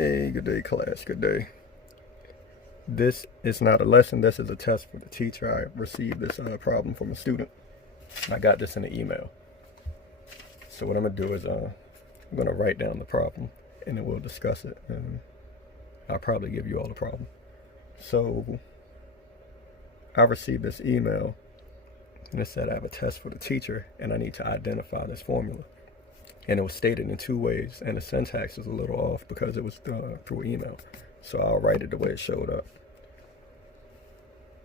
Hey, good day, class. Good day. This is not a lesson. This is a test for the teacher. I received this problem from a student. I got this in an email. So what I'm gonna do is I'm gonna write down the problem, and then we'll discuss it. And I'll probably give you all the problem. So I received this email, and it said I have a test for the teacher, and I need to identify this formula. And it was stated in two ways, and the syntax is a little off because it was through email. So I'll write it the way it showed up.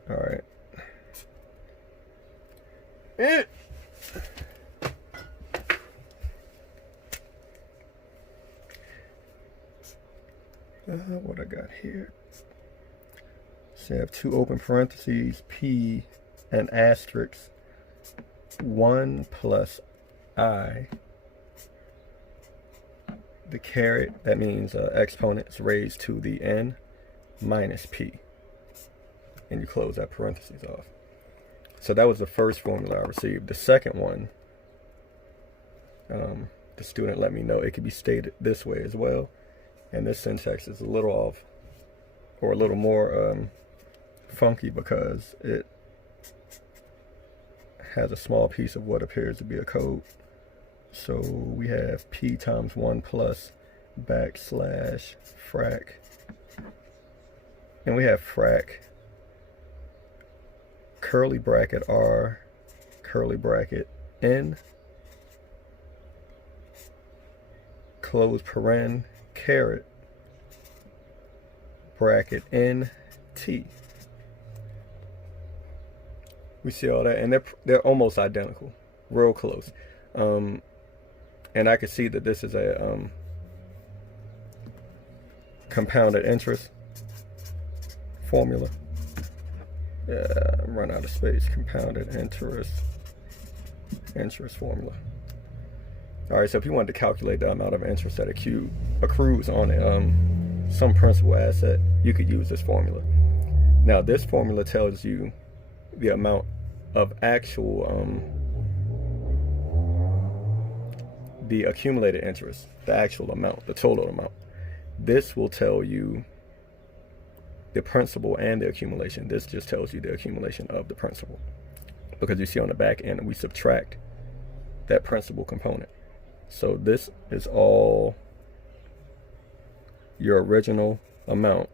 All right. What I got here? So I have two open parentheses, P and asterisk 1 plus I. The caret, that means exponents raised to the n minus p. And you close that parentheses off. So that was the first formula I received. The second one, the student let me know it could be stated this way as well. And this syntax is a little off, or a little more funky, because it has a small piece of what appears to be a code. So we have p times 1 plus backslash frac, and we have frac curly bracket r curly bracket n close paren caret bracket n t. We see all that, and they're almost identical, real close. And I can see that this is a compounded interest formula. Run out of space. Compounded interest formula. All right, so if you wanted to calculate the amount of interest that accrues on some principal asset, you could use this formula. Now, this formula tells you the amount of actual the accumulated interest, the actual amount, the total amount. This will tell you the principal and the accumulation. This just tells you the accumulation of the principal, because you see on the back end we subtract that principal component. So this is all your original amount,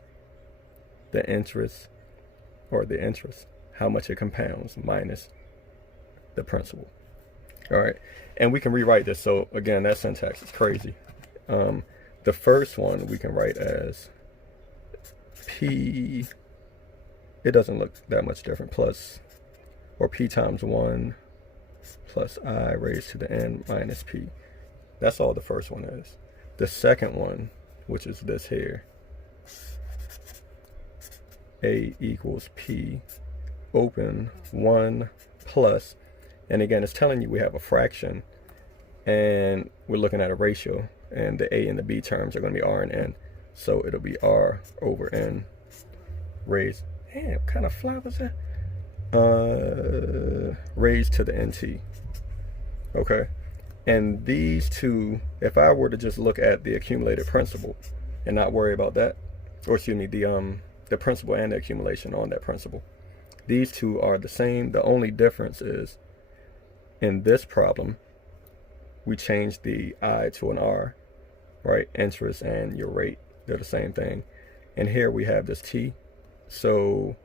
the interest, how much it compounds, minus the principal. All right, and we can rewrite this. So again, that syntax is crazy. The first one we can write as P, it doesn't look that much different, plus, or P times 1 plus I raised to the n minus P. That's all the first one is. The second one, which is this here, A equals P open 1 plus, and again, it's telling you we have a fraction, and we're looking at a ratio, and the A and the B terms are going to be R and N. So it'll be R over N raised, damn, what kind of fly was that? Raised to the NT. Okay. And these two, if I were to just look at the accumulated principal and not worry about that, or excuse me, the principal and the accumulation on that principal, these two are the same. The only difference is, in this problem, we changed the I to an R, right? Interest and your rate, they're the same thing. And here we have this T. So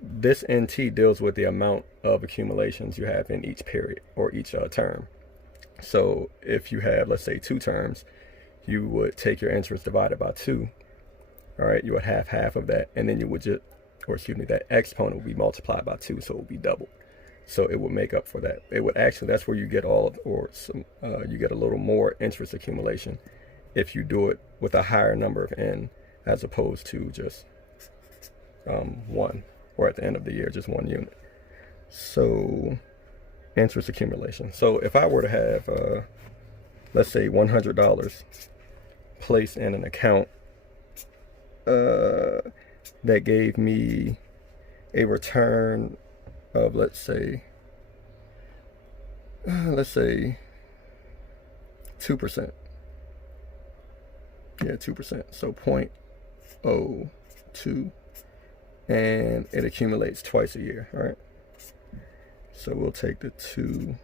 this NT deals with the amount of accumulations you have in each period or each term. So if you have, let's say, 2 terms, you would take your interest divided by 2. All right, you would have half of that, and then you would just, or excuse me, that exponent would be multiplied by 2, so it would be doubled. So it would make up for that. It would actually, that's where you get all of, or some, you get a little more interest accumulation if you do it with a higher number of n, as opposed to just 1, or at the end of the year, just 1 unit. So interest accumulation. So if I were to have, let's say, $100 placed in an account that gave me a return of, let's say 2%. Yeah, 2%. So 0.02. And it accumulates twice a year, all right? So we'll take the 2,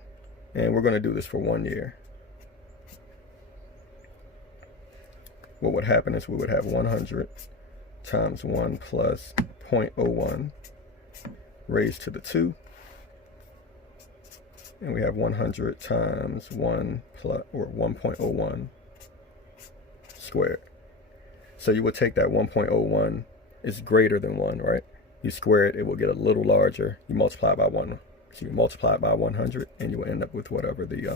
and we're going to do this for 1 year. What would happen is we would have 100 times 1 plus 0.01 raised to the 2. And we have 100 times 1 plus, or 1.01 squared. So you would take that 1.01 is greater than 1, right? You square it, it will get a little larger. You multiply it by 1. So you multiply it by 100, and you will end up with whatever the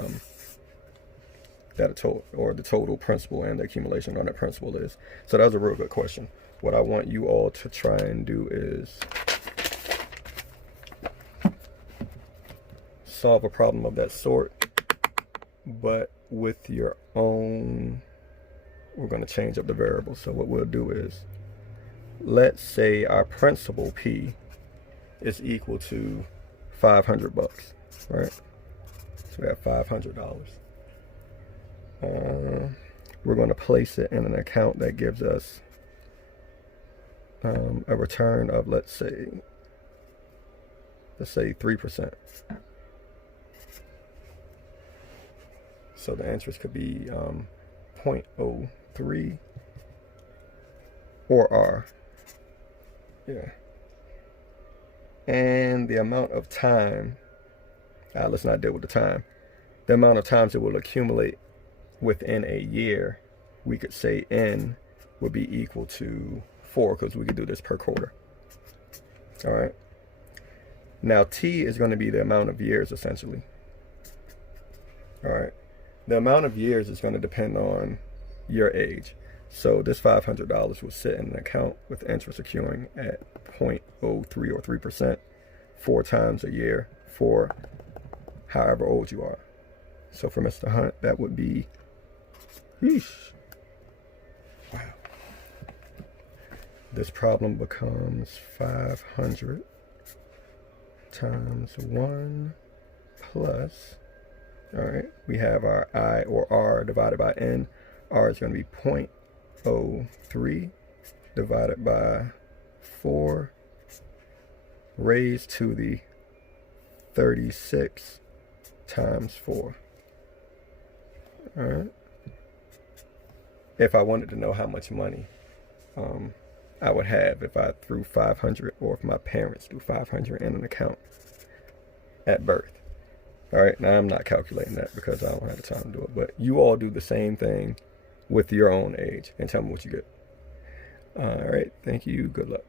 the total principal and the accumulation on that principal is. So that was a real good question. What I want you all to try and do is solve a problem of that sort, but with your own. We're going to change up the variable. So what we'll do is, let's say our principal P is equal to $500, right? So we have $500. We're going to place it in an account that gives us a return of, let's say 3%. So the interest could be 0.03 or R. Yeah. And the amount of time, let's not deal with the time. The amount of times it will accumulate within a year, we could say N would be equal to 4, because we could do this per quarter. All right. Now T is going to be the amount of years, essentially. All right. The amount of years is going to depend on your age. So this $500 will sit in an account with interest accruing at 0.03 or 3% 4 times a year for however old you are. So for Mr. Hunt, that would be, wow. This problem becomes 500 times 1 plus, all right, we have our I or R divided by N. R is going to be 0.03 divided by 4 raised to the 36 times 4. All right. If I wanted to know how much money I would have if I threw 500, or if my parents threw 500 in an account at birth. All right, now I'm not calculating that because I don't have the time to do it, but you all do the same thing with your own age and tell me what you get. All right, thank you, good luck.